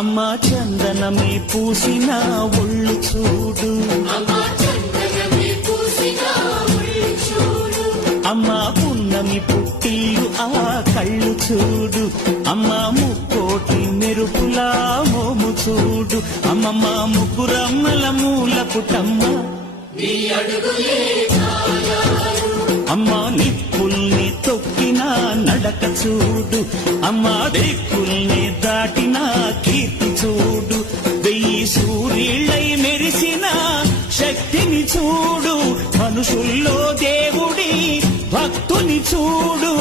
అమ్మా చందనమే పూసిన ఒళ్ళు చూడు, అమ్మా పున్నమి పుట్టిల్లు ఆ కళ్ళు చూడు, అమ్మా ముక్కోటి మెరుపులా మోము చూడు, అమ్మమ్మ ముగ్గురమ్మల మూల పుటమ్మ అమ్మా నిప్పుల్ని తొక్కిన నడక చూడు, అమ్మా దిక్కుల్ని దాటిన కీర్తి చూడు, 1000 సూర్యులై మెరిసిన శక్తిని చూడు, మనుషుల్లో దేవుడి భక్తుని చూడు.